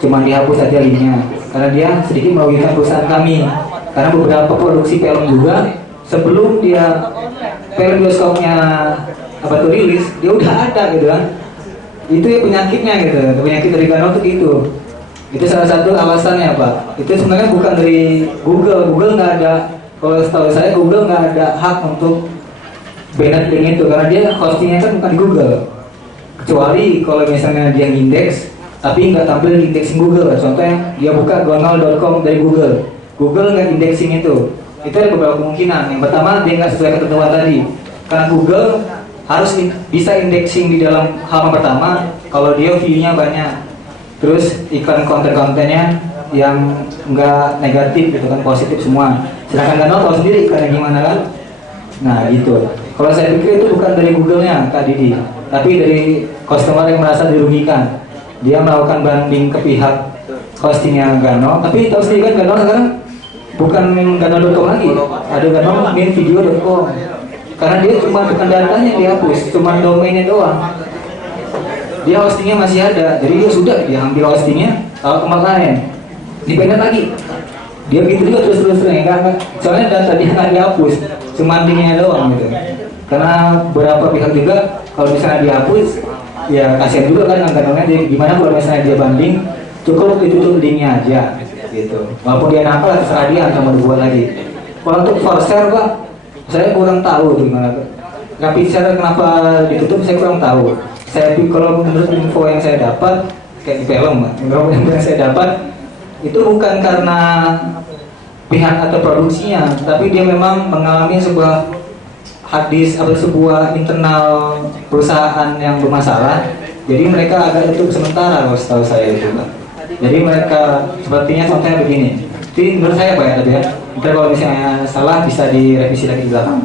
cuma dihapus aja linknya, karena dia sedikit merugikan perusahaan kami. Karena beberapa produksi film juga sebelum dia film bioskopnya rilis, dia udah ada gitu kan. Itu ya penyakitnya gitu, penyakit dari Gano tuh gitu. Itu salah satu alasannya Pak. Itu sebenarnya bukan dari Google. Google nggak ada, kalau setahu saya Google nggak ada hak untuk banned link itu, karena dia hostingnya kan bukan Google. Kecuali kalau misalnya dia indeks, tapi nggak tampil di indexing Google. Contohnya dia buka gonal.com dari Google, Google nggak indexing itu. Itu ada beberapa kemungkinan. Yang pertama, dia nggak sesuai ketentuan tadi, karena Google harus bisa indexing di dalam halaman pertama kalau dia view-nya banyak, terus iklan konten-kontennya yang nggak negatif gitu kan, positif semua. Sedangkan Gano tahu sendiri iklannya gimana kan. Nah gitu. Kalau saya pikir itu bukan dari Google-nya Kak Didi, tapi dari customer yang merasa dirugikan. Dia melakukan banding ke pihak hostingnya Gano, tapi tahu sendiri kan Gano sekarang bukan gano.com lagi, ada gano-video.com. Karena dia cuma bukan datanya dihapus, cuma domainnya doang. Dia hostingnya masih ada, jadi dia sudah diambil hostingnya, taruh tempat lain, dipindah lagi. Dia gitu juga terus-terusnya, kan? Soalnya data dia nggak dihapus, cuma linknya doang gitu. Karena beberapa pihak juga kalau misalnya dihapus, ya kasihan juga kan anggarannya. Dia gimana kalau misalnya dia banding, cukup ditutup linknya aja, gitu. Walaupun dia nakal, terserah dia atau mau dibuat lagi. Kalau untuk for share Pak, saya kurang tahu gimana. Rapid share kenapa ditutup saya kurang tahu. Saya kalau menurut info yang saya dapat kayak di film, yang saya dapat itu bukan karena pihak atau produksinya, tapi dia memang mengalami sebuah hadis atau sebuah internal perusahaan yang bermasalah. Jadi mereka agak tutup sementara kalau setahu saya itu Pak. Jadi mereka sepertinya contohnya begini. Jadi menurut saya Pak ya tadi ya. Ntar kalau misalnya salah bisa direvisi lagi di belakang.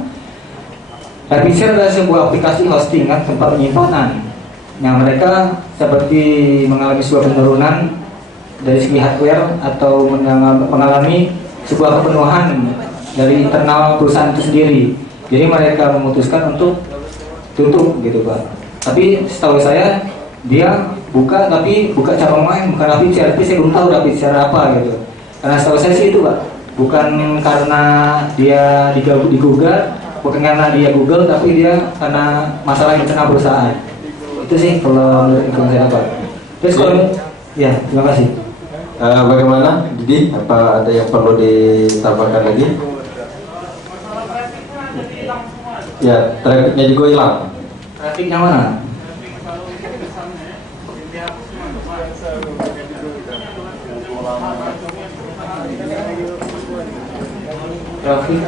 RapidShare adalah sebuah aplikasi hosting kan, tempat penyimpanan. Yang mereka seperti mengalami sebuah penurunan dari segi hardware atau mengalami sebuah kepenuhan dari internal perusahaan itu sendiri. Jadi mereka memutuskan untuk tutup gitu Pak. Tapi setahu saya dia buka, tapi buka cabang lain, bukan RapidShare. Tapi saya belum tahu RapidShare apa gitu. Karena setahu saya sih itu Pak, bukan karena dia digugat, bukan karena dia Google, tapi dia karena masalah internal perusahaan. Itu sih kalau menurut informasi saya dapat. Terus kalau ya, terima kasih. Bagaimana Didi? Apa ada yang perlu ditambahkan lagi? Ya, trafficnya juga hilang. Trafficnya mana? Traffic.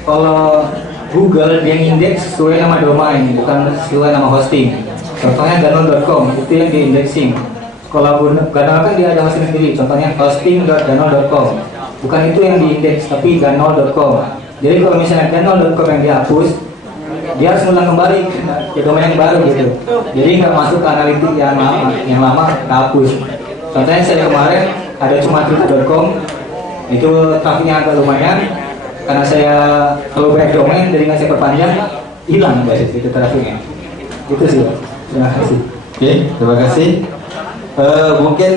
Kalau Google dia indeks sesuai nama domain, bukan sesuai nama hosting. Contohnya gano.com itu yang diindexing. Kalau Gano kan dia ada hosting sendiri, contohnya hosting.gano.com. Bukan itu yang diindeks, tapi gano.com. Jadi kalau misalnya gano.com yang dihapus, dia harus ngulang kembali ke domain yang baru gitu. Jadi nggak masuk ke analitik yang lama kehapus. Contohnya saya kemarin ada cuma twitter.com, itu trafficnya agak lumayan. Karena saya kalau banyak domain dari nggak saya perpanjang, hilang guys itu trafficnya. Itu sih. Terima kasih. Oke, terima kasih. Mungkin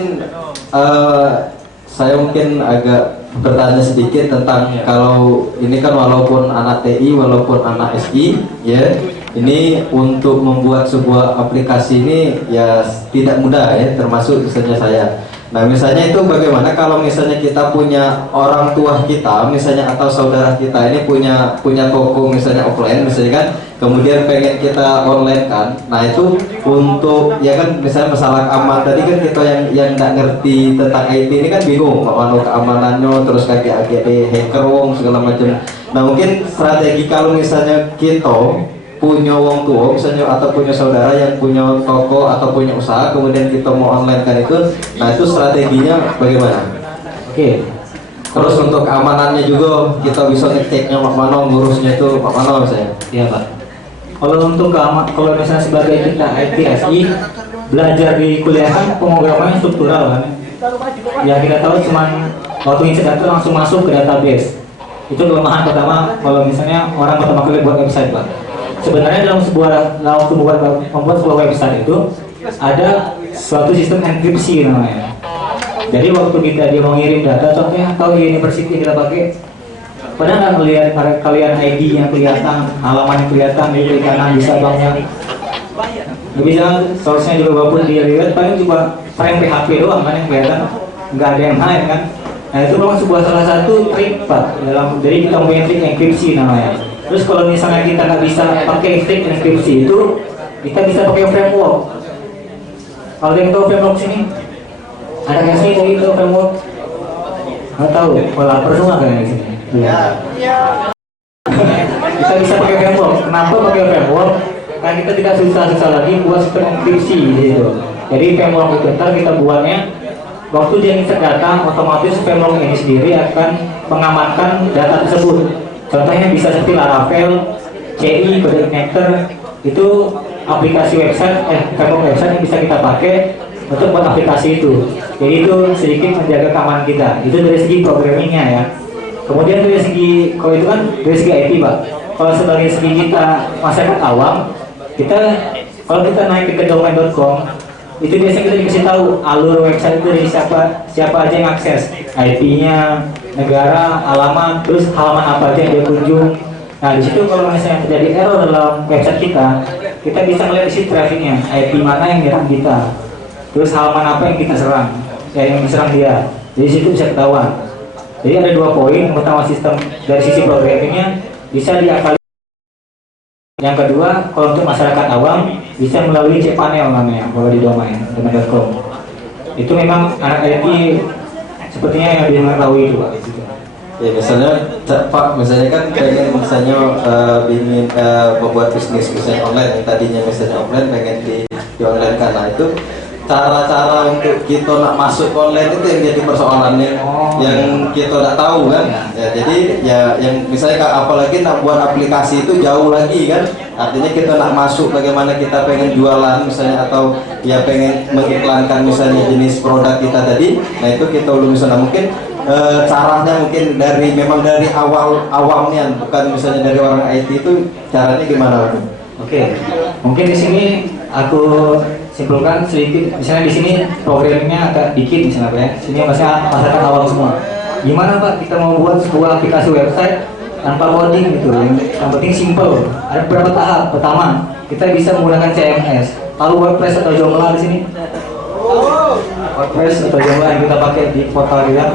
saya mungkin agak bertanya sedikit tentang kalau ini kan walaupun anak TI, walaupun anak SI, ya ini untuk membuat sebuah aplikasi ini ya tidak mudah ya, termasuk misalnya saya. Nah misalnya itu bagaimana kalau misalnya kita punya orang tua kita misalnya atau saudara kita ini punya toko misalnya offline misalnya kan, kemudian pengen kita online kan. Nah itu untuk ya kan misalnya masalah aman tadi kan kita yang nggak ngerti tentang IT ini kan bingung mana keamanannya, terus kayak hacker segala macam. Nah mungkin strategi kalau misalnya kita punya wong tua misalnya atau punya saudara yang punya toko atau punya usaha kemudian kita mau online kan itu, nah itu strateginya bagaimana? Oke. Terus untuk keamanannya juga kita bisa ngeceknya mak mana, ngurusnya itu mak mana misalnya? Iya Pak. Kalau untuk kalau misalnya sebagai kita IT SI belajar di kuliah kan pemrograman struktural kan, yang kita tahu cuma waktu insert data langsung masuk ke database. Itu kelemahan pertama kalau misalnya orang pertama kali buat website, Pak. Sebenarnya dalam membuat sebuah website itu ada suatu sistem enkripsi namanya. Jadi waktu dia mau ngirim data, contohnya tahu university kita pakai, pernah nggak melihat kalian ID yang kelihatan, halaman yang kelihatan di kiri kanan, bisa banknya, nggak bisa, source-nya juga walaupun dia lihat paling cuma frame PHP doang kan yang kelihatan, nggak ada yang lain kan. Nah itu memang sebuah salah satu trik, Pak, dalam dari kita punya trik enkripsi namanya. Terus kalau misalnya kita nggak bisa pakai trik enkripsi itu, kita bisa pakai framework. Kalau yang tahu framework sini, ada nggak sih dari itu framework? Nggak tahu, kalau lapar semua kan di sini. Kita bisa pakai framework. Kenapa pakai framework? Karena kita tidak susah-susah lagi buat sistem enkripsi gitu. Jadi framework itu ntar kita buatnya waktu dia insert data, otomatis framework ini sendiri akan mengamankan data tersebut. Contohnya bisa seperti Laravel, CI, Code Igniter, itu aplikasi website, framework website yang bisa kita pakai untuk buat aplikasi itu. Jadi itu sedikit menjaga keamanan kita. Itu dari segi programmingnya ya. Kemudian dari segi, kalau itu kan dari segi IT, Pak. Kalau sebagai segi kita masyarakat awam, kita kalau kita naik ke domain.com, itu biasanya kita dikasih tahu alur website itu dari siapa aja yang akses, IP-nya, negara, halaman, terus halaman apa aja yang dia kunjung. Nah di situ kalau misalnya terjadi error dalam website kita bisa melihat di situ trafficnya, IP mana yang nyerang kita, terus halaman apa yang kita serang, yang diserang dia. Jadi situ bisa ketahuan. Jadi ada 2 poin. Yang pertama, sistem dari sisi programmingnya bisa diakali. Yang kedua, kalau untuk masyarakat awam bisa melalui cPanel namanya kalau di domain.com. Itu memang anak IT sepertinya yang lebih mengetahui itu, Pak. Ya misalnya Pak, misalnya kan pengen misalnya ingin membuat bisnis misalnya online, yang tadinya misalnya offline pengen di online, karena itu cara-cara untuk kita nak masuk online itu yang jadi persoalannya, yang kita tak tahu kan. Ya, jadi ya yang misalnya apalagi nak buat aplikasi itu jauh lagi kan. Artinya kita nak masuk, bagaimana kita pengen jualan misalnya, atau ya pengen mengiklankan misalnya jenis produk kita tadi. Nah itu kita belum bisa. Nah, mungkin caranya mungkin memang dari awamnya, bukan misalnya dari orang IT, itu caranya gimana? Oke, mungkin di sini aku simpulkan sedikit. Misalnya di sini programmingnya agak dikit misalnya, Pak ya. Sini masyarakat awam semua. Gimana, Pak, kita mau buat sebuah aplikasi website tanpa coding gitu, yang penting simple. Ada beberapa tahap. Pertama, kita bisa menggunakan CMS. Tahu WordPress atau Joomla di sini? WordPress atau Joomla yang kita pakai di portal kita.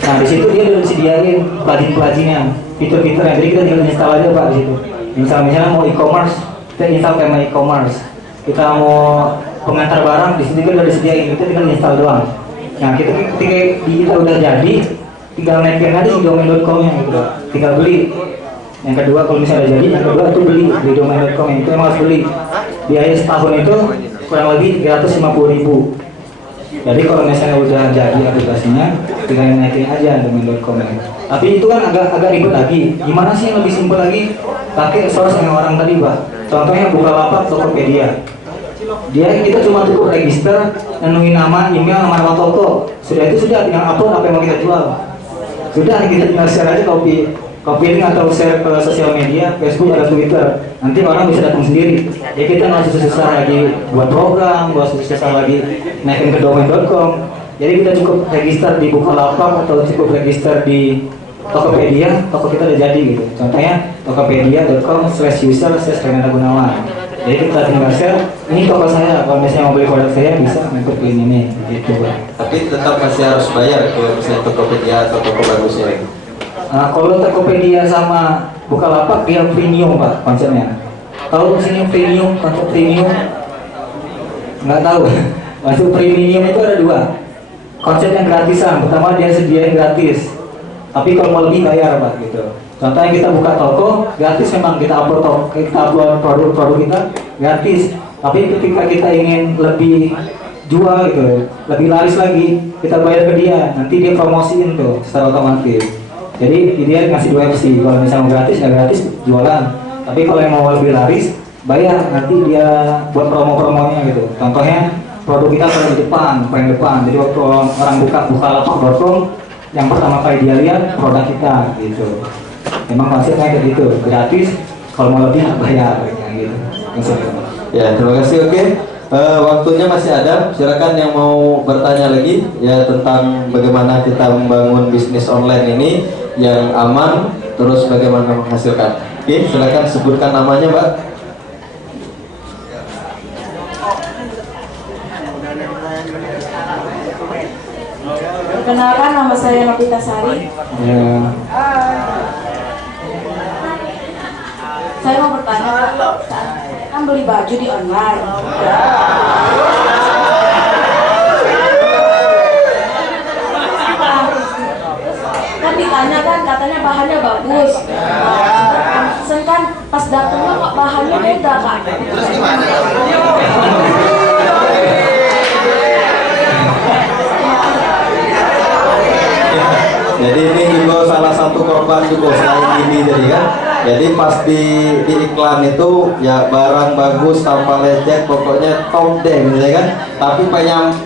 Nah di situ dia udah disediain plugin-pluginnya, fitur-fiturnya. Jadi kita tinggal install aja, Pak, di situ. Misalnya mau e-commerce, kita install tema e-commerce. Kita mau pengantar barang, di situ udah disediain, kita tinggal install doang. Nah ketika kita udah jadi, tinggal naikin aja di domain.com-nya gitu, tinggal beli. Yang kedua, kalau misalnya udah jadi, yang kedua itu beli di domain.com, yang itu emang harus beli. Biaya setahun itu kurang lebih 350.000. Jadi kalau misalnya udah jadi aplikasinya, tinggal naikin aja domain.com-nya. Tapi itu kan agak ribet lagi. Gimana sih yang lebih simpel lagi? Pakai source yang orang tadi, Pak. Contohnya Bukalapak, Tokopedia. Kita cuma cukup register, nemuin nama, email, nama toko. Sudah itu sudah, tinggal upload apa yang mau kita jual. Sudah, kita tinggal share aja, copy link atau share ke sosial media, Facebook atau Twitter. Nanti orang bisa datang sendiri. Jadi kita nggak susah-susah lagi buat program, nggak susah-susah lagi naikin ke domain.com. Jadi kita cukup register di Bukalapak atau cukup register di Tokopedia, toko kita udah jadi gitu. Contohnya tokopedia.com/user/Renata Gunawan. Jadi kita tinggal share, ini toko saya, kalau misalnya mau beli produk saya bisa ngikut link ini gitu, Pak. Tapi tetap masih harus bayar kalau misalnya Tokopedia atau toko bagusnya. Nah, kalau Tokopedia sama Bukalapak dia premium, Pak, konsepnya. Tahu sini premium, konsep premium? Nggak tahu. Masuk premium itu ada 2. Konsep yang gratisan, pertama dia sediain gratis. Tapi kalau mau lebih bayar, Pak, gitu. Contohnya kita buka toko, gratis memang kita upload produk kita gratis. Tapi ketika kita ingin lebih jual gitu, lebih laris lagi, kita bayar ke dia. Nanti dia promosiin tuh secara otomatis. Jadi dia ngasih 2 opsi. Kalau misalnya gratis, ya gratis jualan. Tapi kalau yang mau lebih laris, bayar. Nanti dia buat promo-promonya gitu. Contohnya produk kita paling depan. Jadi waktu orang buka bukalapak.com, yang pertama kali dia lihat produk kita gitu. Memang konsepnya kayak gitu, gratis. Kalau mau lebih bayar kayak gitu. Ya, terima kasih. Oke. Waktunya masih ada. Silakan yang mau bertanya lagi ya tentang bagaimana kita membangun bisnis online ini yang aman, terus bagaimana menghasilkan. Oke, silakan sebutkan namanya, Mbak. Perkenalkan, nama saya Novita Sari. Ya. Saya mau bertanya, Pak, kan beli baju di online. Kan ditanya kan katanya bahannya bagus. Pesan kan pas datangnya kok bahannya beda kan. Terus gimana? Jadi ini juga salah satu korban juga selain ini jadi kan. Jadi pas di iklan itu ya barang bagus tanpa lecet, pokoknya top deh misalnya kan. Tapi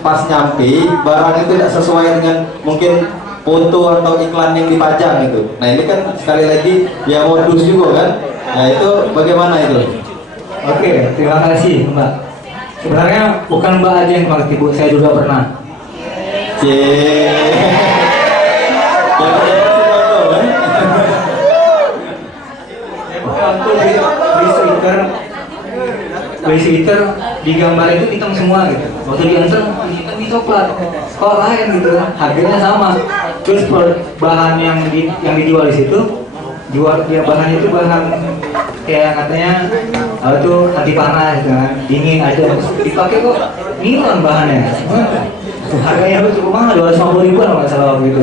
pas nyampe barang itu tidak sesuai dengan mungkin foto atau iklan yang dipajang gitu. Nah ini kan sekali lagi ya modus juga kan. Nah itu bagaimana itu? Oke, terima kasih Mbak. Sebenarnya bukan Mbak aja yang pakai tipu, saya juga pernah. Beli sweater di gambar itu hitam semua gitu. Waktu diantar hitam di coklat. Kok lain gitu, harganya sama. Terus bahan yang dijual di situ, bahannya itu bahan kayak katanya itu anti panas gitu kan, dingin aja. Dipakai kok nilon bahannya. Harganya cukup mahal, 250 ribuan kalau nggak salah waktu itu.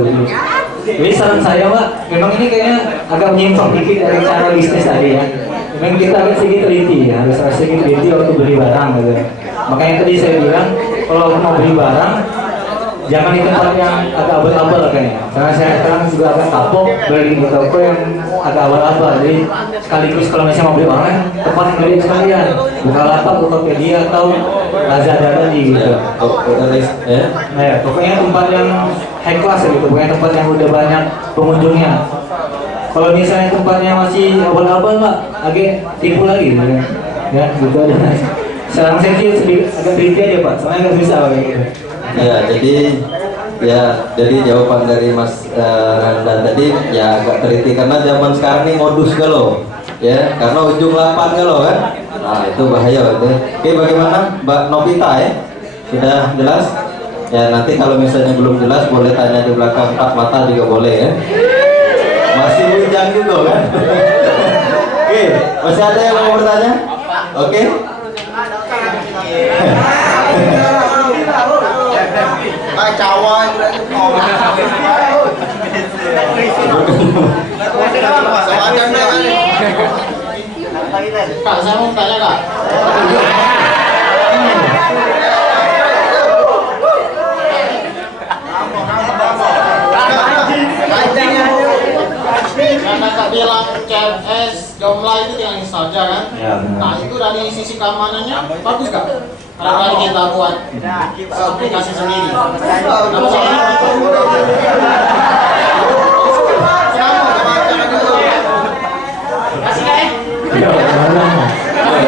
Jadi saran saya Pak, memang ini kayaknya agak menyimpang dikit dari cara bisnis tadi ya. Memang kita agak sedikit teliti ya, harus sedikit teliti waktu beli barang gitu. Makanya tadi saya bilang kalau mau beli barang jangan di tempat yang agak abal-abal kayaknya. Karena saya sekarang juga agak kapok beli di toko yang agak abal-abal. Jadi sekaligus kalau misalnya mau beli online, tempat yang beli sekalian. Bukalapak, Tokopedia atau Lazada tadi gitu. Nah ya, pokoknya tempat yang high class gitu, pokoknya tempat yang udah banyak pengunjungnya. Kalau misalnya tempatnya masih abal-abal Pak, agak tipu lagi gitu. Ya, gitu aja. Sekarang saya sih agak teliti aja Pak, soalnya nggak bisa kayak gitu. Ya, jadi jawaban dari Mas Randa tadi ya agak teliti karena zaman sekarang ini modus galau, ya karena ujung lapan galau kan, nah itu bahaya gitu. Oke, bagaimana Mbak Novita ya, sudah jelas? Ya nanti kalau misalnya belum jelas boleh tanya di belakang 4 mata juga boleh ya. Masih bujang juga kan? Oke, masih ada yang mau bertanya? Oke. Kak, saya mau tanya Kak. Karena Kak bilang CMS Jomla itu tinggal install aja kan? Ya, benar. Nah itu dari sisi keamanannya bagus Kak? Karena kan kita buat aplikasi sendiri.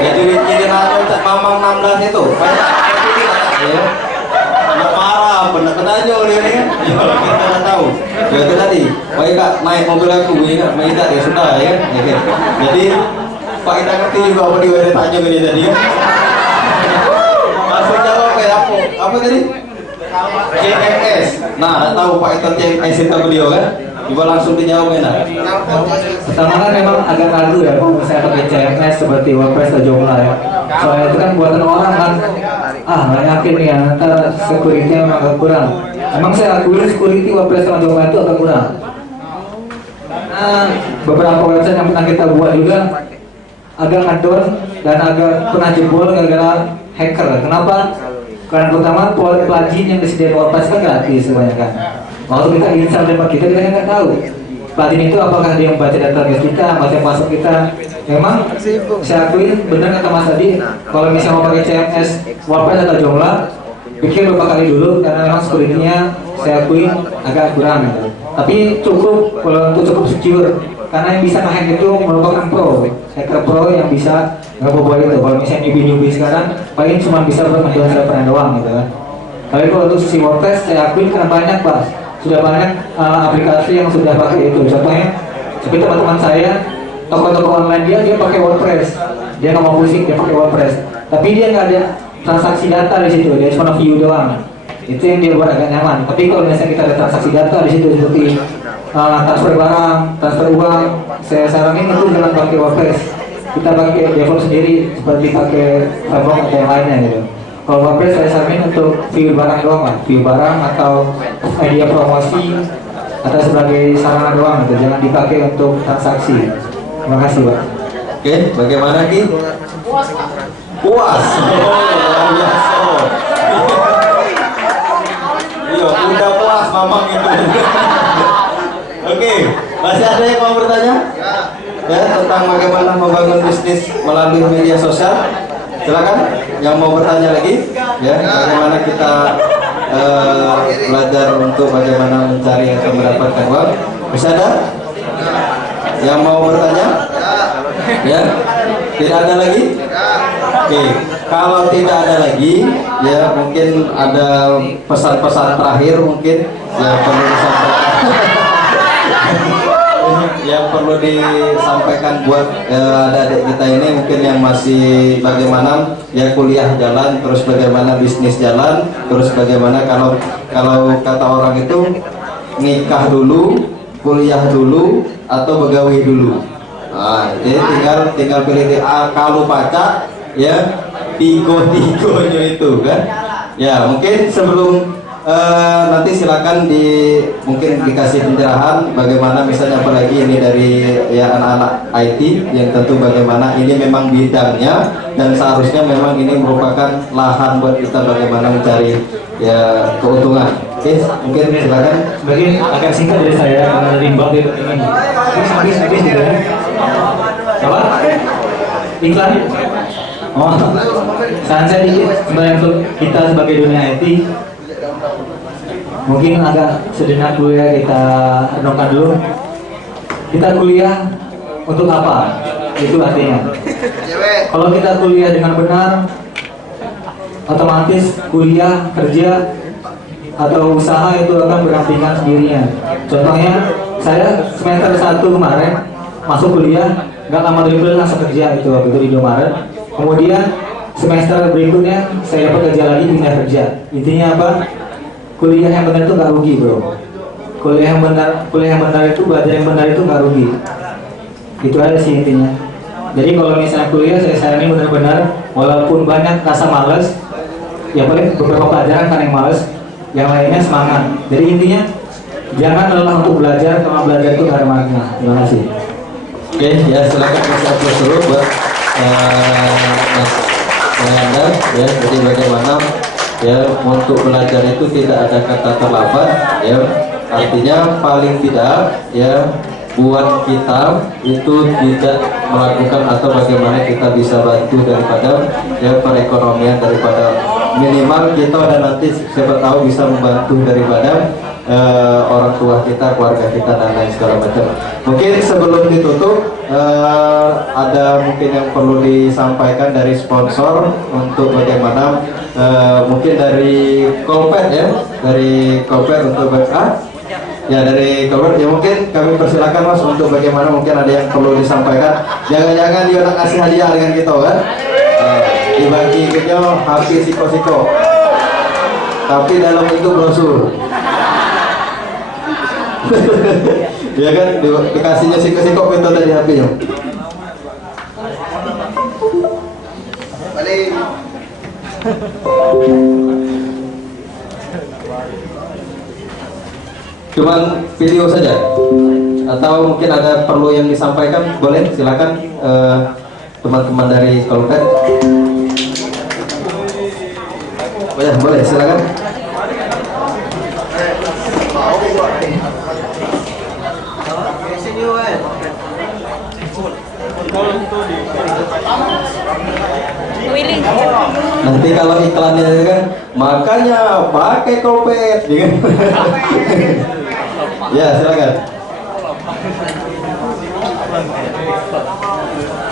Jadi untuk Mamang 16 itu ya. Anak marah, benar-benar aja dia ini kan. Ya, kita nggak tahu. Ya itu tadi, baik Kak naik mobil aku, ya minta ya sudah ya. Jadi Pak kita ngerti juga apa di WD tanya ini tadi ya. Langsung jawab kayak apa tadi? CMS. Nah, tahu Pak itu CMS itu beliau kan? Coba langsung dijawab enak. Pertama kan memang agak ragu ya kalau misalnya pakai CMS seperti WordPress atau Joomla ya. Soalnya itu kan buatan orang kan, nggak yakin ya, antara security-nya memang agak kurang. Emang saya akui security WordPress sama Joomla itu agak kurang. Nah, beberapa website yang pernah kita buat juga agak ngedown dan agak pernah jebol gara-gara hacker. Kenapa? Karena pertama plugin yang disediakan WordPress kan gratis semuanya kan. Waktu kita install tempat kita nggak tahu plugin itu apakah dia membaca database kita, baca password kita. Memang saya akui benar kata Mas tadi, kalau misalnya mau pakai CMS WordPress atau Joomla pikir beberapa kali dulu karena memang security-nya saya akui agak kurang gitu. Tapi cukup kalau untuk cukup secure karena yang bisa ngehack itu merupakan pro, hacker pro yang bisa ngebobol itu. Kalau misalnya newbie sekarang paling cuma bisa buat menjual servernya doang gitu kan. Tapi kalau untuk sisi WordPress saya akui karena banyak Pak, sudah banyak aplikasi yang sudah pakai itu. Contohnya seperti teman-teman saya, toko-toko online dia pakai WordPress, dia nggak mau pusing dia pakai WordPress, tapi dia nggak ada transaksi data di situ, dia cuma view doang. Itu yang dia buat agak nyaman. Tapi kalau misalnya kita ada transaksi data di situ seperti transfer barang, transfer uang, saya saranin itu jangan pakai WordPress. Kita pakai default sendiri seperti pakai framework atau yang lainnya gitu. Kalau WordPress saya saranin untuk view barang doang lah, view barang atau media promosi atau sebagai sarana doang gitu. Jangan dipakai untuk transaksi. Terima kasih Pak. Oke, bagaimana Ki? Puas Kak? Puas. Luar biasa. Iya, udah puas mamang itu. Oke, masih ada yang mau bertanya? Ya, tentang bagaimana membangun bisnis melalui media sosial. Silakan yang mau bertanya lagi. Ya, bagaimana kita belajar untuk bagaimana mencari atau mendapatkan uang. Bisa ada? Yang mau bertanya? Ya, tidak ada lagi? Oke, kalau tidak ada lagi, ya mungkin ada pesan-pesan terakhir mungkin yang perlu disampaikan. Yang perlu disampaikan buat adik-adik kita ini mungkin yang masih bagaimana ya kuliah jalan, terus bagaimana bisnis jalan, terus bagaimana kalau kata orang itu nikah dulu, kuliah dulu, atau begawi dulu. Nah, jadi tinggal pilih kalau pacar ya tigo-tigonya itu kan. Ya mungkin sebelum nanti silakan mungkin dikasih pencerahan bagaimana misalnya apalagi ini dari ya anak-anak IT yang tentu bagaimana ini memang bidangnya dan seharusnya memang ini merupakan lahan buat kita bagaimana mencari ya keuntungan. Oke, mungkin silakan. Sebagian agak singkat dari saya karena dari Mbak dia ingin. Habis gitu ya. Apa? Iklan? Oh, saran saya dikit sebenarnya untuk kita sebagai dunia IT. Mungkin agak sejenak dulu ya kita renungkan dulu. Kita kuliah untuk apa? Itu artinya. Kalau kita kuliah dengan benar, otomatis kuliah, kerja, atau usaha itu akan berampingan sendirinya. Contohnya, saya semester 1 kemarin masuk kuliah, nggak lama dari langsung kerja itu waktu itu di Indomaret. Kemudian semester berikutnya saya dapat kerja lagi, pindah kerja. Intinya apa? Kuliah yang benar itu nggak rugi bro. Kuliah yang benar itu belajar yang benar itu nggak rugi. Itu aja sih intinya. Jadi kalau misalnya kuliah saya saranin benar-benar walaupun banyak rasa malas, ya paling beberapa pelajaran kan yang malas, yang lainnya semangat. Jadi intinya jangan lelah untuk belajar karena belajar itu nggak ada makna. Terima kasih. Oke, ya silakan kasih aplaus dulu buat Mas Anda ya. Jadi bagaimana ya untuk belajar itu tidak ada kata terlambat ya. Artinya paling tidak ya buat kita itu tidak melakukan atau bagaimana kita bisa bantu daripada ya perekonomian daripada minimal kita dan nanti siapa tahu bisa membantu daripada orang tua kita, keluarga kita dan lain segala macam. Mungkin sebelum ditutup ada mungkin yang perlu disampaikan dari sponsor untuk bagaimana mungkin dari Kolpet ya, dari Kolpet untuk ya dari Kolpet ya mungkin kami persilakan Mas untuk bagaimana mungkin ada yang perlu disampaikan. Jangan-jangan dia nak kasih hadiah dengan kita kan? Dibagi kita hampir siko-siko, tapi dalam itu brosur. Ya kan dikasihnya siko-siko pintu dari HP-nya. Balik. Cuman video saja atau mungkin ada perlu yang disampaikan, boleh silakan teman-teman dari Kolpet. Boleh silakan. Nanti kalau iklannya kan Makanya pakai kopet, ya kan? Ya, silakan.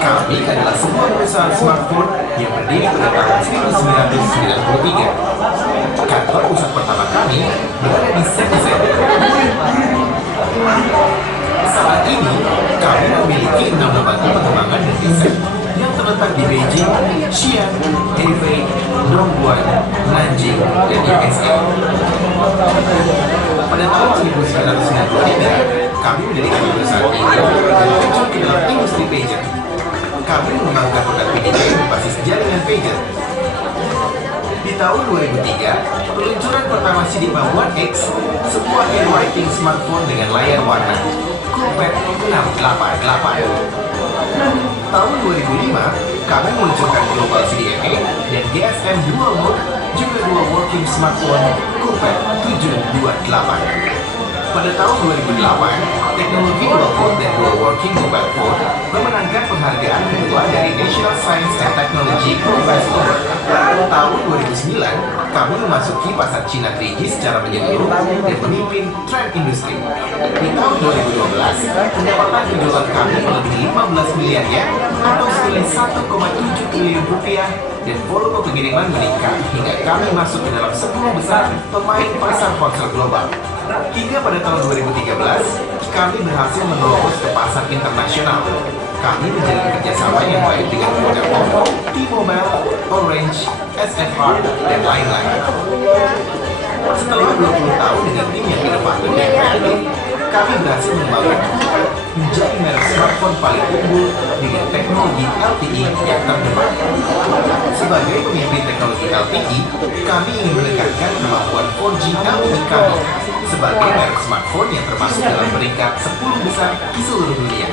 Kami adalah sebuah perusahaan smartphone yang berdiri pada tahun 1993. Kantor pusat pertama kami berada di Shenzhen. Saat ini, kami memiliki 6 lembaga pengembangan dan riset yang terletak di Beijing, Xi'an, Hefei, Dongguan, Nanjing, dan USA. Pada tahun 1993, kami mendirikan perusahaan ini terjun ke dalam industri pager. Kami mengembangkan produk PDK berbasis jaringan pager. Di tahun 2003, peluncuran pertama Sidiba One X, sebuah handwriting smartphone dengan layar warna, Coolpad 688. Tahun 2005, kami meluncurkan Global CDMA dan GSM Dual Mode, juga Dual Working Smartphone, Coolpad 728. Pada tahun 2008, teknologi Dual Mode dan Dual Working Mobile Phone memenangkan penghargaan kedua dari National Science and Technology Congress Award. Tahun 2009, kami memasuki pasar Cina 3G secara menyeluruh dan memimpin tren industri. Di tahun 2012, pendapatan penjualan kami melebihi 15 miliar yen atau senilai 1,7 triliun rupiah, dan volume pengiriman meningkat hingga kami masuk ke dalam 10 besar pemain pasar ponsel global. Hingga pada tahun 2013, kami berhasil menerobos ke pasar internasional. Kami menjalin kerjasama yang baik dengan Vodafone, T-Mobile, Orange, SFR, dan lain-lain. Setelah 20 tahun dengan tim yang inovatif dan kreatif, kami berhasil mengembangkan menjadi merek smartphone paling unggul dengan teknologi LTE yang terdepan. Sebagai pemimpin teknologi LTE, kami ingin menekankan kemampuan 4G LTE kami sebagai merek smartphone yang termasuk dalam peringkat 10 besar di seluruh dunia.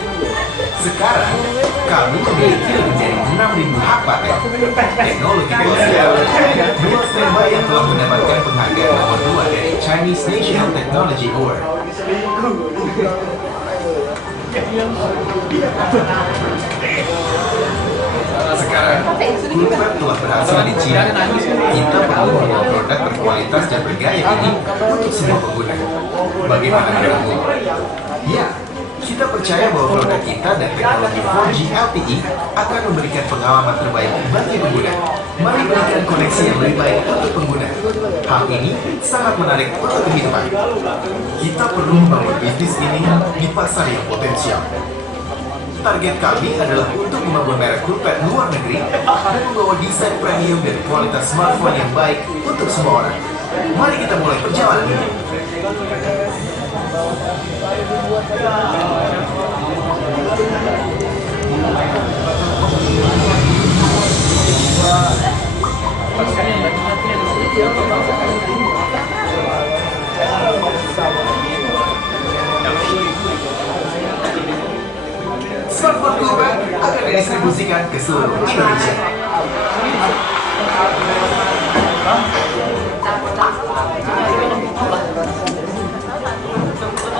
Sekarang, kami memiliki lebih dari 6.000 hak paten, teknologi wholesale, dual standby yang telah mendapatkan penghargaan nomor 2 dari Chinese National Technology Award. Sekarang, Coolpad telah berhasil di China. Kita perlu membawa produk berkualitas dan bergaya ini untuk semua pengguna. Bagaimana menurutmu? Ya, kita percaya bahwa produk kita dan teknologi 4G LTE akan memberikan pengalaman terbaik bagi pengguna. Mari berikan koneksi yang lebih baik untuk pengguna. Hal ini sangat menarik untuk kehidupan. Kita perlu membangun bisnis ini di pasar yang potensial. Target kami adalah untuk membangun merek Coolpad luar negeri dan membawa desain premium dan kualitas smartphone yang baik untuk semua orang. Mari kita mulai perjalanan ini. Smartphone Coolpad akan didistribusikan ke seluruh Indonesia.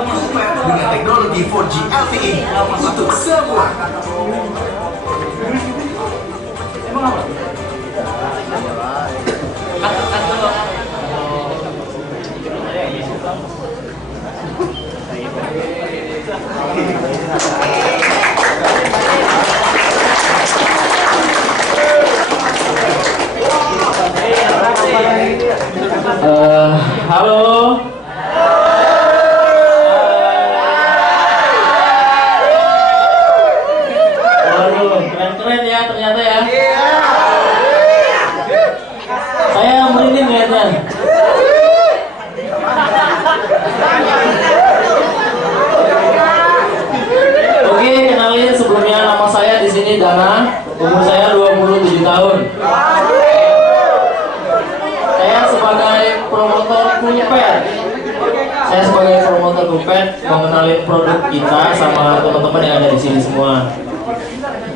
Coolpad dengan teknologi 4G LTE untuk semua. Halo. Waduh, keren-keren ya ternyata ya. Saya merinding lihatnya. Oke, kenalin sebelumnya nama saya di sini Dana, umur saya 27 tahun. Saya sebagai promotor Coolpad. Saya sebagai promotor Coolpad mengenalin produk kita sama teman-teman yang ada di sini semua.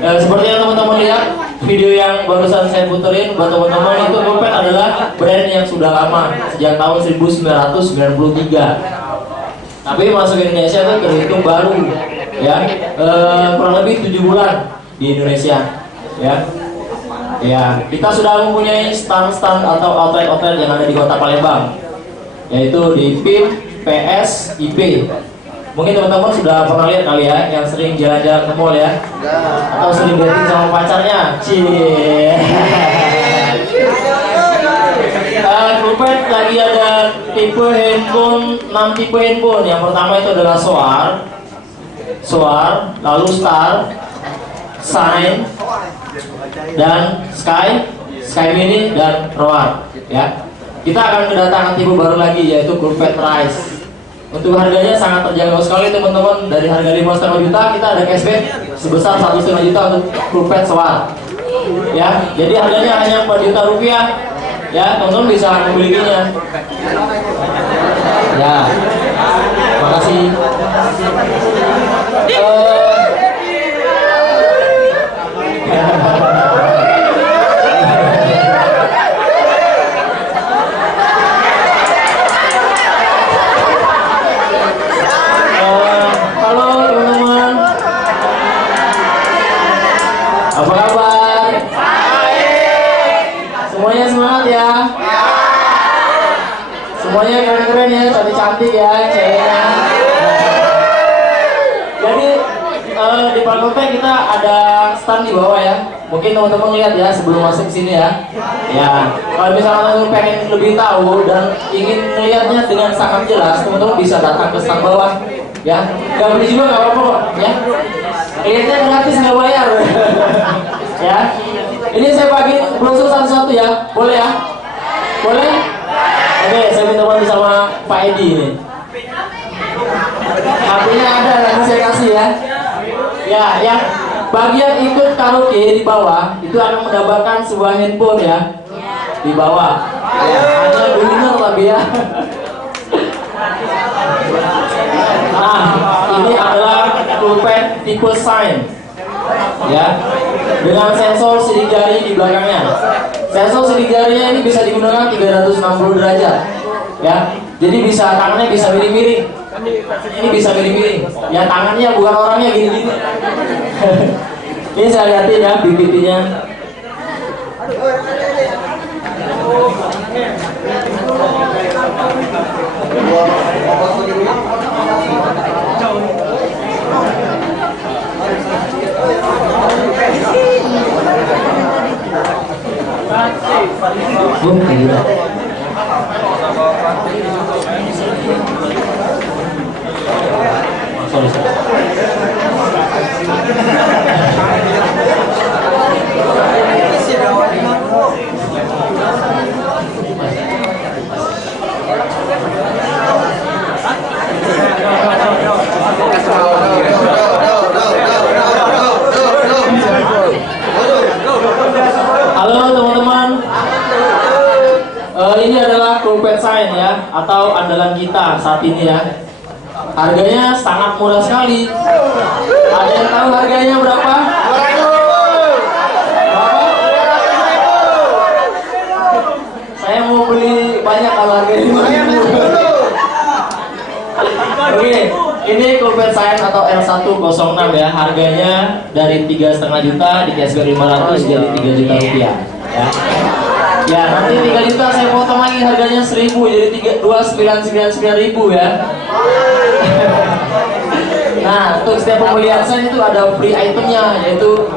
Seperti yang teman-teman lihat video yang barusan saya puterin buat teman-teman, itu Coolpad adalah brand yang sudah lama, sejak tahun 1993. Tapi masuk ke Indonesia itu terhitung baru, ya, kurang lebih 7 bulan di Indonesia, ya. Ya, kita sudah mempunyai stand-stand atau outlet-outlet yang ada di Kota Palembang, yaitu di PIM, PS, IP. Mungkin teman-teman sudah pernah lihat kali ya, yang sering jalan-jalan ke mall ya, atau sering dating sama pacarnya. Cie. Grupet lagi ada tipe handphone, 6 tipe handphone. Yang pertama itu adalah Soar, lalu Star, Shine, dan Sky Mini dan Roar. Ya, kita akan kedatangan tipe baru lagi, yaitu Grupet Rise. Untuk harganya sangat terjangkau sekali teman-teman. Dari harga 5,5 juta kita ada cashback sebesar 1,5 juta untuk Grupet Soar. Ya, jadi harganya hanya 4 juta rupiah. Ya, teman-teman bisa memilikinya. Ya, terima kasih. Halo teman-teman, apa kabar? Semuanya semangat ya. Semuanya keren-keren ya, cantik-cantik ya ceweknya. Jadi di Palembang kita ada stand di bawah ya. Mungkin teman-teman lihat ya sebelum masuk ke sini ya. Ya, kalau misalnya teman pengen lebih tahu dan ingin melihatnya dengan sangat jelas, teman-teman bisa datang ke stand bawah. Ya, nggak beli juga nggak apa-apa kok. Ya, lihatnya gratis nggak bayar. Ya, ini saya bagi brosur satu-satu ya, boleh ya? Boleh? Oke, saya minta bantu sama Pak Edi ini. HP-nya ada, nanti saya kasih ya. Ya, yang bagian ikut karaoke di bawah itu akan mendapatkan sebuah handphone ya di bawah. Hanya beginner tapi ya. Nah, ini adalah Grupet tipe Shine ya, dengan sensor sidik jari di belakangnya. Sensor sidik jarinya ini bisa digunakan 360 derajat ya, jadi bisa tangannya bisa miring-miring. Ini bisa miring-miring ya, tangannya bukan orangnya gini-gini. Ini saya lihatin ya pipinya. Halo teman-teman, ini adalah Grupet Shine ya, atau andalan kita saat ini ya. Harganya sangat murah sekali. Ada yang tahu harganya berapa? Saya mau beli banyak kalau harganya 5.000. Oke, ini Grupet Shine atau R106 ya. Harganya dari 3,5 juta di cashback 500 jadi 3 juta rupiah ya. Ya, nanti 3 juta saya potong lagi harganya 1.000 jadi 2999.000 ya. Nah, untuk setiap pembelian saya itu ada free itemnya, yaitu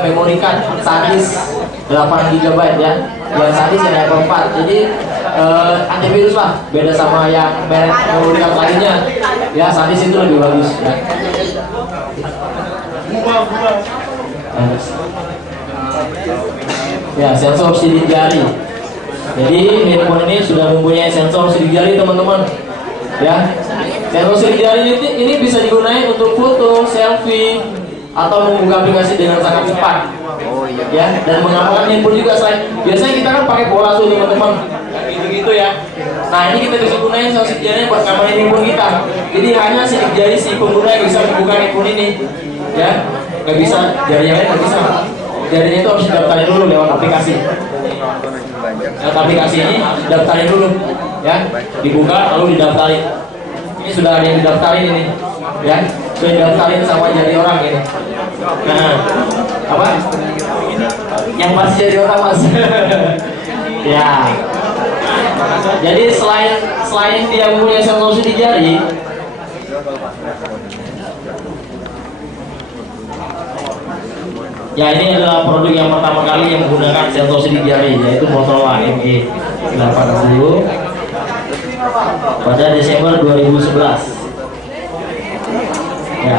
memory card SanDisk 8 GB ya. Yang SanDisk yang level 4. Jadi antivirus lah, beda sama yang merek memory card lainnya. Ya, SanDisk itu lebih bagus ya. Ya, sensor sidik jari. Jadi handphone ini sudah mempunyai sensor sidik jari teman-teman. Ya, sensor sidik jari ini bisa digunakan untuk foto, selfie, atau membuka aplikasi dengan sangat cepat. Ya, dan mengamankan handphone juga. Biasanya kita kan pakai bola tuh teman-teman, gitu ya. Nah, ini kita bisa gunain sensor sidik jari buat ngamanin handphone kita. Jadi hanya sidik jari si pengguna yang bisa membuka handphone ini. Ya, nggak bisa jari yang lain nggak bisa. Jarinya itu harus didaftarin dulu lewat aplikasi. Lewat aplikasi ini daftarin dulu, ya, dibuka lalu didaftarin. Ini sudah ada yang didaftarin ini, ya, sudah didaftarin sama jari orang ini. Nah, apa? Yang pasti jadi orang mas. Ya. Jadi selain dia punya sensor di jari, ya ini adalah produk yang pertama kali yang menggunakan sensor di jari, yaitu Motorola ME80 pada Desember 2011. Ya.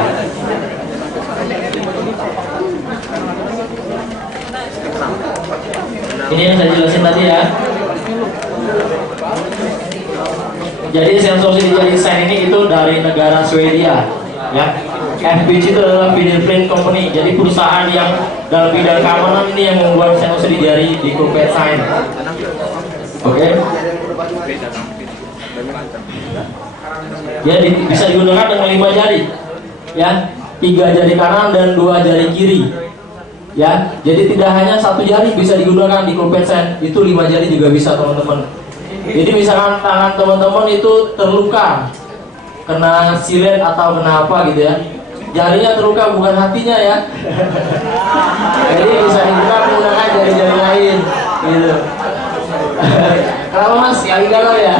Ini yang saya jelasin tadi ya. Jadi sensor di jari desain ini itu dari negara Swedia, ya. FPG itu adalah fingerprint company, jadi perusahaan yang dalam bidang keamanan ini yang membuat sensor di jari di Coolpad Sign. Oke. Ya, bisa digunakan dengan 5 jari, ya, 3 jari kanan dan 2 jari kiri. Ya, jadi tidak hanya 1 jari bisa digunakan di Coolpad Sign, itu 5 jari juga bisa teman-teman. Jadi misalkan tangan teman-teman itu terluka, kena silet atau kena apa gitu ya, jarinya terluka bukan hatinya ya. Jadi bisa digunakan menggunakan jari-jari lain, gitu. Kenapa mas? Lagi galau ya?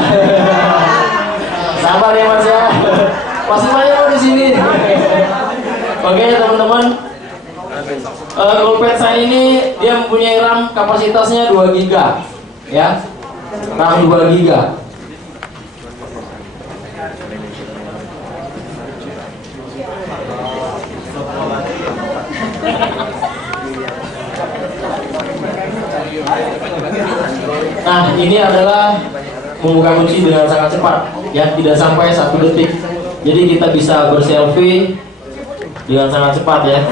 Sabar ya mas ya. Masih banyak di sini. Oke teman-teman. Coolpad Sign ini dia mempunyai RAM kapasitasnya 2 GB, ya. RAM 2 GB. Nah, ini adalah membuka kunci dengan sangat cepat, ya, tidak sampai 1 detik. Jadi kita bisa berselfie dengan sangat cepat ya.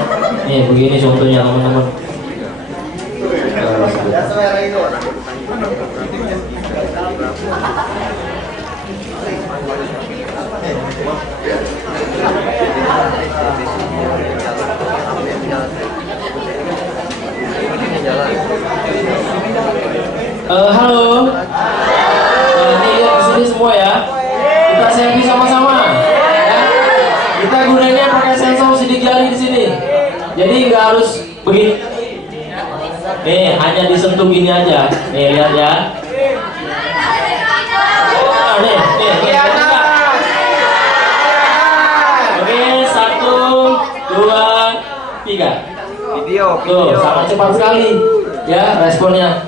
Nih begini contohnya teman-teman. Halo. Ini lihat di sini semua ya. Kita selfie sama-sama. Ya. Kita gunanya pakai sensor sidik jari di sini. Jadi nggak harus begini. Nih, hanya disentuh gini aja. Nih, lihat ya. Nih. Oke, 1, 2, 3. Video. Tuh, sangat cepat sekali. Ya, responnya.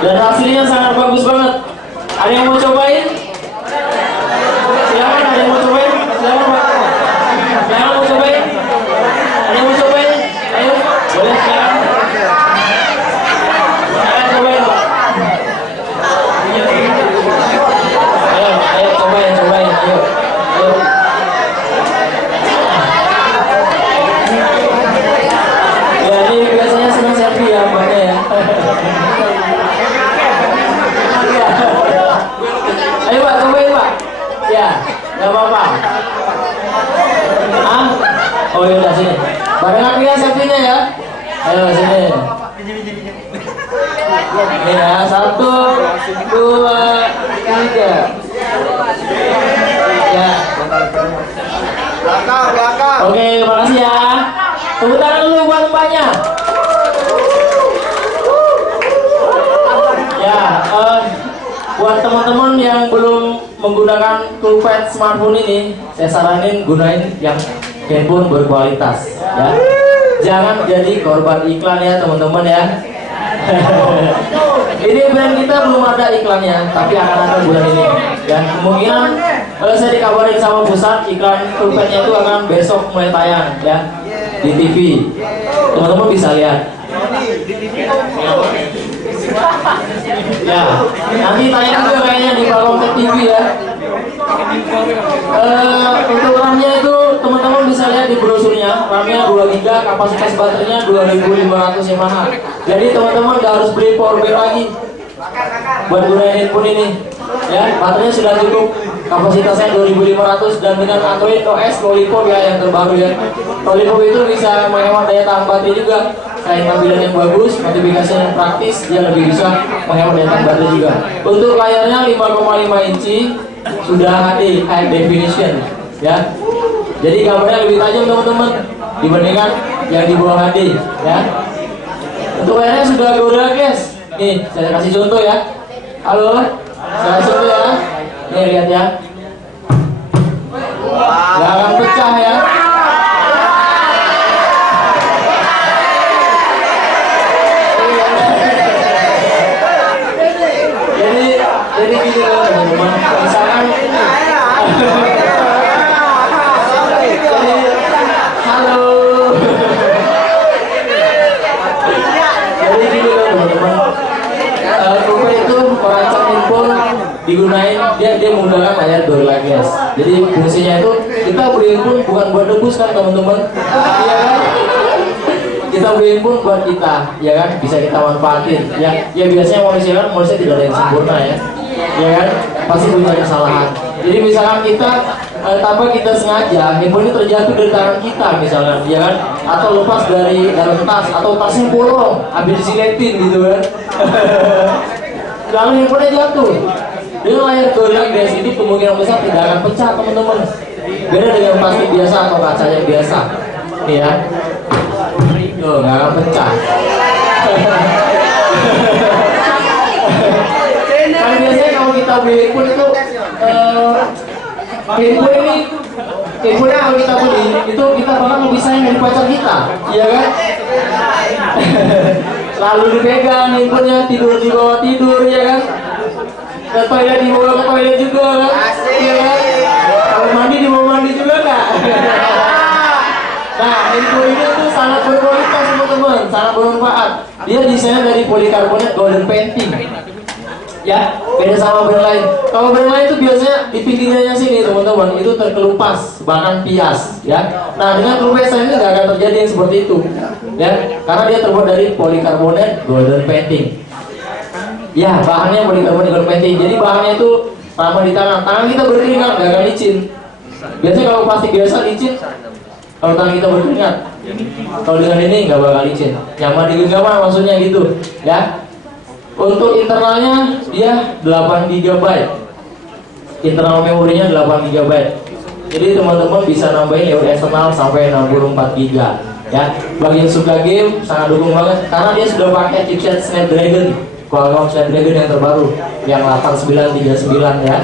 Dan hasilnya sangat bagus banget. Ada yang mau cobain? Silakan, ada yang mau cobain? Silakan Pak. Silakan mau cobain? Ada yang mau cobain? Ayo, boleh silakan. Silakan cobain Pak. Ayo cobain, ayo. Ya ini biasanya senang selfie ya Mbaknya ya. Ayo Pak, cobain Pak. Ya, nggak apa-apa. Oh yaudah sini. Barengan dia selfie-nya ya. Ayo sini. Ini ya, 1, 2, 3. Ya. Belakang. Oke, terima kasih ya. Tepuk tangan dulu buat Mbaknya. Ya, buat teman-teman yang belum menggunakan Coolpad smartphone ini, saya saranin gunain yang handphone berkualitas, ya. Jangan jadi korban iklan ya teman-teman ya. Ini brand kita belum ada iklannya, tapi akan ada bulan ini. Ya, kemungkinan saya dikabarin sama pusat iklan Coolpadnya itu akan besok mulai tayang ya di TV. Teman-teman bisa lihat. Ya, nanti tayang juga kayaknya di Balong TV ya. Untuk RAM-nya itu teman-teman bisa lihat di brosurnya. RAM-nya 2 GB, kapasitas baterainya 2500 mAh. Jadi teman-teman nggak harus beli power bank lagi buat gunain handphone ini. Ya, baterainya sudah cukup. Kapasitasnya 2500 dan dengan Android OS Lollipop ya yang terbaru ya. Lollipop itu bisa menghemat daya tahan baterai juga. Selain tampilan yang bagus, notifikasi yang praktis, dia lebih bisa menghemat daya tahan baterai juga. Untuk layarnya 5,5 inci sudah HD high definition ya. Jadi gambarnya lebih tajam teman-teman dibandingkan yang di bawah HD ya. Untuk layarnya sudah Gorilla Glass. Nih, saya kasih contoh ya. Halo, saya kasih contoh ya. Nih lihat ya. Gak akan pecah ya. Jadi gini loh teman-teman. Misalkan halo. Jadi gini loh teman-teman. Kumpul itu perancang handphone digunain dia menggunakan layar Gorilla Glass. Jadi fungsinya itu kita beli handphone bukan buat nebus kan teman-teman. Iya kan? Kita beli handphone buat kita, ya kan? Bisa kita manfaatin. Ya biasanya manusia tidak ada yang sempurna ya. Ya kan? Pasti punya kesalahan. Jadi misalkan kita tanpa kita sengaja handphone ini terjatuh dari tangan kita misalkan, ya kan? Atau lepas dari dalam tas, atau tasnya bolong, habis disiletin gitu kan. Lalu handphonenya jatuh. Dengan layar Gorilla Glass ini kemungkinan besar tidak akan pecah teman-teman. Beda dengan plastik biasa atau kacanya biasa. Nih ya. Tuh, nggak akan pecah. Kan biasanya kalau kita beli handphone itu handphone kalau kita beli itu kita bahkan lebih sayang dari pacar kita, iya kan? Lalu dipegang handphonenya, tidur di bawah tidur, ya kan? Ke toilet dibawa ke toilet juga kan? Iya kan? Kalau mandi dibawa mandi juga nggak? Nah, handphone ini tuh sangat berkualitas teman-teman, sangat bermanfaat. Dia desainnya dari polikarbonat golden painting. Ya, beda sama brand lain. Kalau brand lain itu biasanya di pinggirnya sini teman-teman itu terkelupas, bahkan pias, ya. Nah, dengan kelupasan ini nggak akan terjadi yang seperti itu, ya, karena dia terbuat dari polikarbonat golden painting. Ya, bahannya polikarbonat golden painting. Jadi bahannya itu lama di tangan kita berkeringat nggak akan licin. Biasanya kalau plastik biasa licin, kalau tangan kita berkeringat. Kalau dengan ini nggak bakal licin. Nyaman di genggaman maksudnya gitu, ya. Untuk internalnya dia 8 GB. Internal memorinya 8 GB. Jadi teman-teman bisa nambahin lewat eksternal sampai 64 GB. Ya, bagi yang suka game sangat dukung banget karena dia sudah pakai chipset Snapdragon, Qualcomm Snapdragon yang terbaru yang 8939 ya.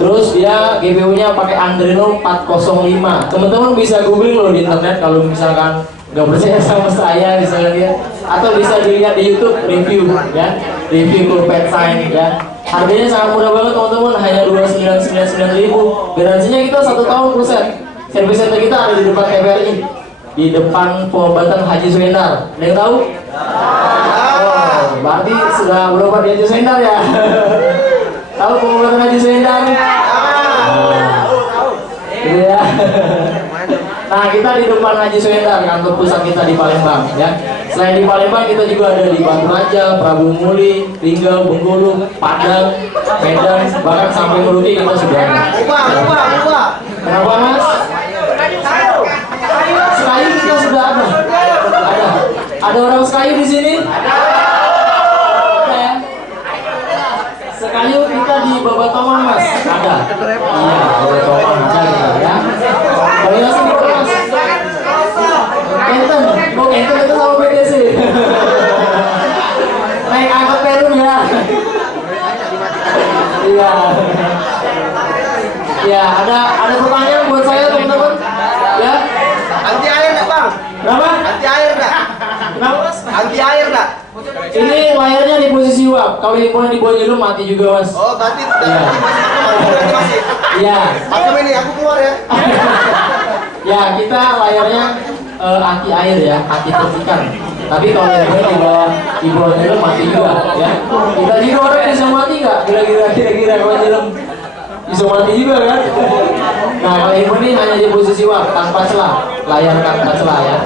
Terus dia GPU-nya pakai Adreno 405. Teman-teman bisa googling loh di internet kalau misalkan nggak percaya sama saya misalnya dia, atau bisa dilihat di YouTube review ya, review Coolpad Sign ya. Harganya sangat murah banget teman-teman, hanya 2.999.000. Garansinya kita 1 tahun plus set. Service center kita ada di depan TVRI, di depan pengobatan Haji Suendar. Ada yang tahu? Oh, berarti sudah berobat di Haji Suendar ya? Tahu pengobatan Haji Suendar? Gitu ya. Nah, kita di depan Haji Suendar, kantor pusat kita di Palembang ya. Selain di Palembang kita juga ada di Batu Raja, Prabu Muli, Ringgau, Bengkulu, Padang, Medan, bahkan sampai Merauke kita sudah ada. Kenapa Mas? Sekayu kita sudah ada. Ada orang Sekayu di sini? Ada ya? Sekayu kita di Babatoman Mas, ada. Iya, Babatoman ada kita ya. Kalau yang sini Mas, Enten, mau Enten itu sama BTC. Naik angkot Perum ya. Iya. Ya, ada pertanyaan buat saya teman-teman. Ya. Anti air nggak bang? Kenapa? Anti air nggak? Kenapa Mas? Anti air nggak? Ini layarnya di posisi uap. Kalau handphone di bawah jenuh mati juga Mas. Oh berarti Iya. masih. Iya. Aku ini aku keluar ya. Ya, kita layarnya anti air ya, anti percikan. Tapi kalau handphone di bawah jenuh mati juga ya. Kita juga orang bisa mati nggak? Kira-kira kalau jenuh bisa mati juga kan? Nah, kalau handphone ini hanya di posisi uap tanpa celah, layar tanpa celah ya.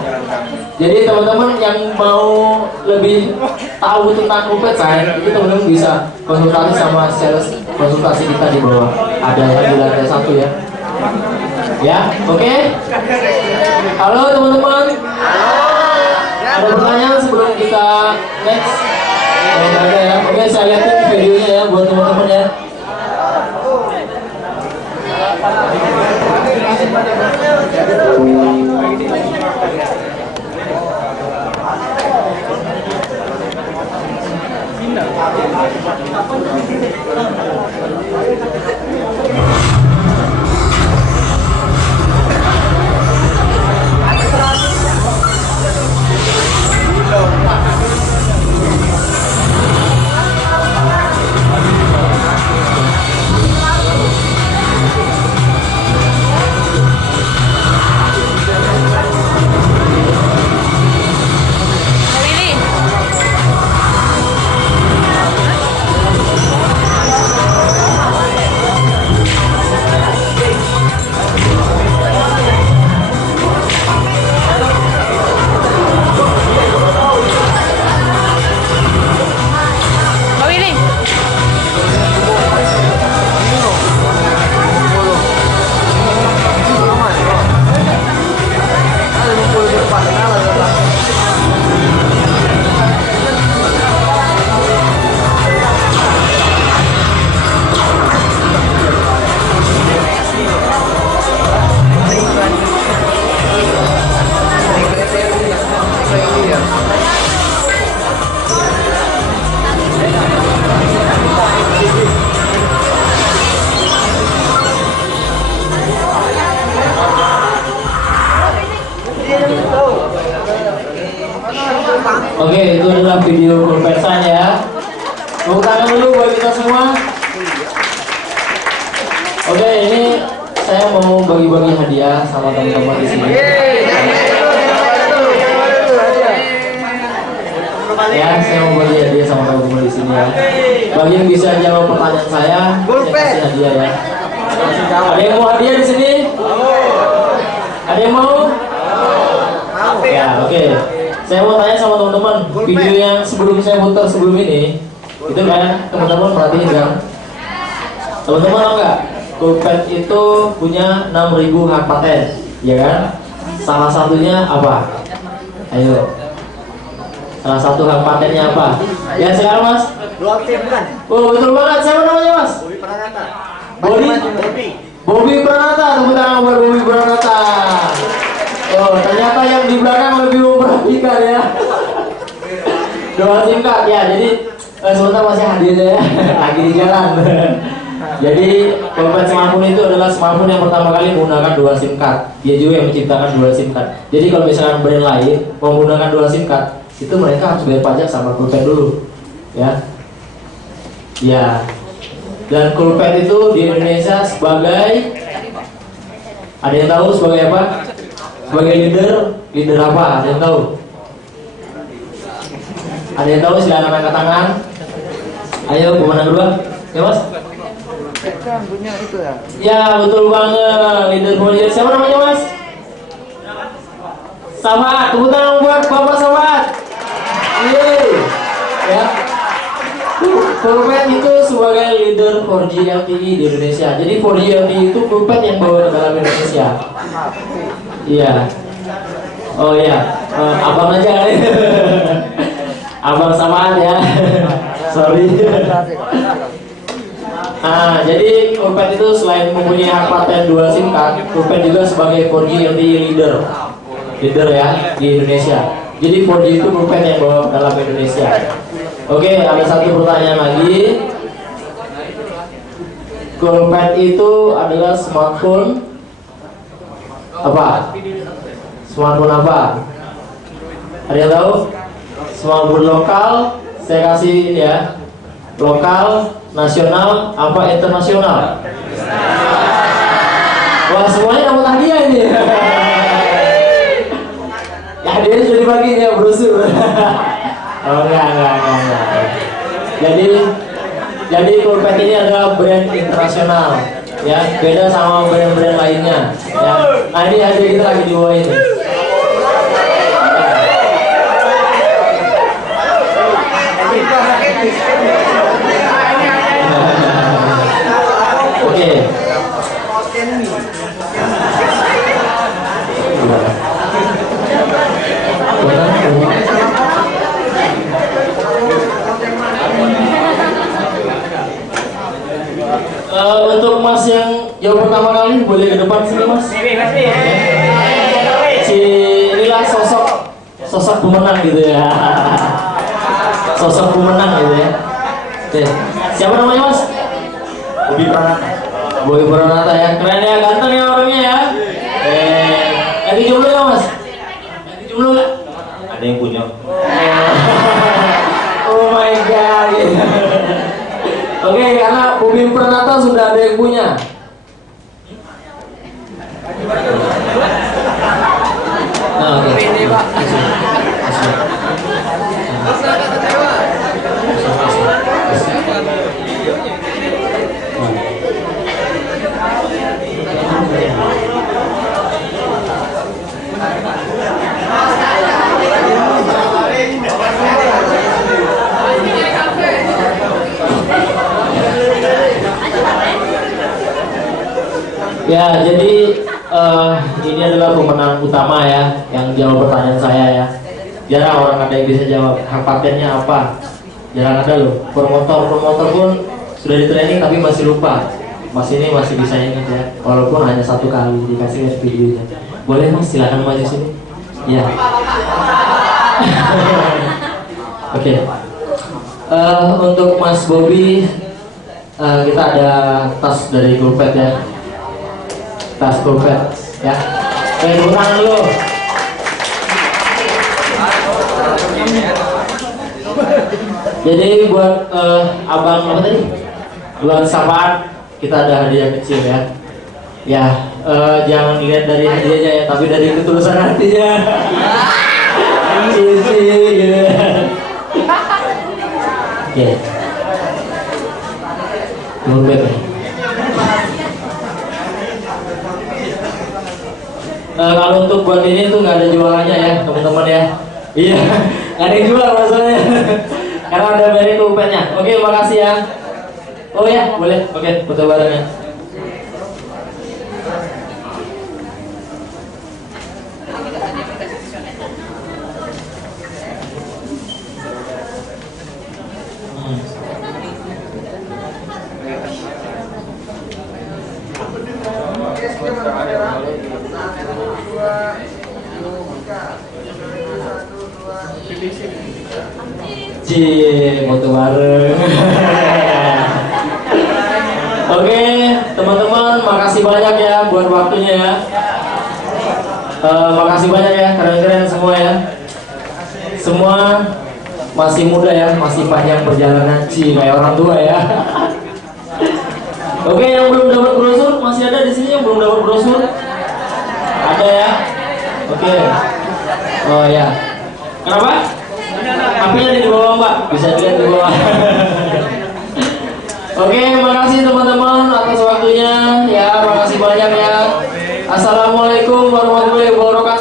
Jadi teman-teman yang mau lebih tahu tentang Coolpad Sign, itu teman-teman bisa konsultasi sama sales konsultasi kita di bawah. Ada yang di lantai 1 ya. Ya, oke. Halo teman-teman. Ada pertanyaan sebelum kita next? Kalau nggak ada ya, oke saya lihatin videonya ya buat teman-teman ya. Oke, itu adalah video pulpensan ya. Tepuk tangan dulu buat kita semua. Oke, ini saya mau bagi-bagi hadiah sama teman-teman di sini. Ya, saya mau bagi hadiah sama teman-teman di sini ya. Bagi yang bisa jawab pertanyaan saya kasih hadiah ya. Ada yang mau hadiah di sini? Ada yang mau? Ya, oke. Saya mau tanya sama teman-teman, video yang sebelum saya putar sebelum ini, itu kan teman-teman perhatiin kan? Teman-teman tahu nggak? Coolpad itu punya 6.000 hak paten, ya kan? Salah satunya apa? Ayo. Salah satu hak patennya apa? Ya sekarang mas? Oh betul banget. Siapa namanya mas? Bobby Pranata. Tepuk tangan buat Bobby Pranata. Oh ternyata yang di belakang lebih memperhatikan ya. Doa singkat ya. Jadi sebentar masih hadir ya. Lagi di jalan. Jadi Coolpad smartphone itu adalah smartphone yang pertama kali menggunakan dual SIM card. Dia juga yang menciptakan dual SIM card. Jadi kalau misalkan brand lain mau menggunakan dual SIM card, itu mereka harus bayar pajak sama Coolpad dulu, ya. Ya. Dan Coolpad itu di Indonesia sebagai, ada yang tahu sebagai apa? Sebagai leader apa? Ada yang tahu? Ada yang tahu? Silakan angkat tangan. Ayo, kemana dulu? Ya mas? Ya betul banget, leader project. Siapa namanya mas? Samad, tepuk tangan buat Bapak Samad. Yeay. Ya. Coolpad itu sebagai leader 4G LTE di Indonesia. Jadi 4G LTE itu Coolpad yang bawa ke dalam Indonesia. Iya. Oh iya. Abang aja kali. Abang Samad ya. Sorry. Nah, jadi Coolpad itu selain mempunyai hak paten dual SIM card, Coolpad juga sebagai 4G LTE leader ya di Indonesia. Jadi 4G itu Coolpad yang bawa dalam Indonesia. Oke, ada satu pertanyaan lagi. Coolpad itu adalah smartphone apa? Smartphone apa? Ada yang tahu? Smartphone lokal. Saya kasih ini ya. Lokal, nasional, apa internasional? Wah semuanya dapat hadiah ini. Ya hadiahnya sudah dibagi ya brosur. Oh enggak. Jadi Coolpad ini adalah brand internasional, ya beda sama brand-brand lainnya. Ya. Nah ini hadiah kita lagi di bawah ini. Oke. Untuk mas yang jauh pertama kali boleh ke depan sini mas. Inilah sosok pemenang gitu ya. Sosok pemenang gitu ya. Oke. Siapa namanya Mas? Bobi Pranata. Bobi Pranata ya, keren ya, ganteng ya orangnya ya. Lagi jomblo nggak Mas? Lagi jomblo nggak? Ada yang punya. Oh my god. Oke, karena Bobi Pranata sudah ada yang punya. Nah, oke. Ya, jadi ini adalah pemenang utama ya, yang jawab pertanyaan saya ya. Jarang orang ada yang bisa jawab. Hak patennya apa? Jarang ada loh. Promotor pun sudah di training tapi masih lupa. Mas ini masih bisa ingat ya, walaupun hanya satu kali dikasih lihat videonya. Boleh Mas, silakan maju sini. Ya. Oke. Untuk Mas Bobi, kita ada tas dari GoPet ya. Tas GoPet ya. Tepuk tangan dulu. Jadi buat abang apa tadi? Bulan sapaan kita ada hadiah kecil ya. Ya, jangan dilihat dari hadiahnya ya, tapi dari ketulusan hatinya. Cici gitu. Oke. GoPet nih. Kalau untuk buat ini tuh nggak ada jualannya ya teman-teman ya. Iya, nggak ada yang jual maksudnya. Karena ada merek GoPetnya. Oke, makasih ya. Oh ya, boleh. Oke, foto bareng ya. Cie, foto bareng. Oke, teman-teman, makasih banyak ya buat waktunya ya. Makasih banyak ya, keren-keren semua ya. Semua masih muda ya, masih panjang perjalanan, kayak orang tua ya. Oke, yang belum dapat brosur masih ada di sini yang belum dapat brosur? Ada ya? Oke. Oh ya. Kenapa? HP-nya di bawah Mbak, bisa dilihat di bawah. Oke, makasih teman-teman atas waktunya ya, makasih banyak ya. Assalamualaikum warahmatullahi wabarakatuh.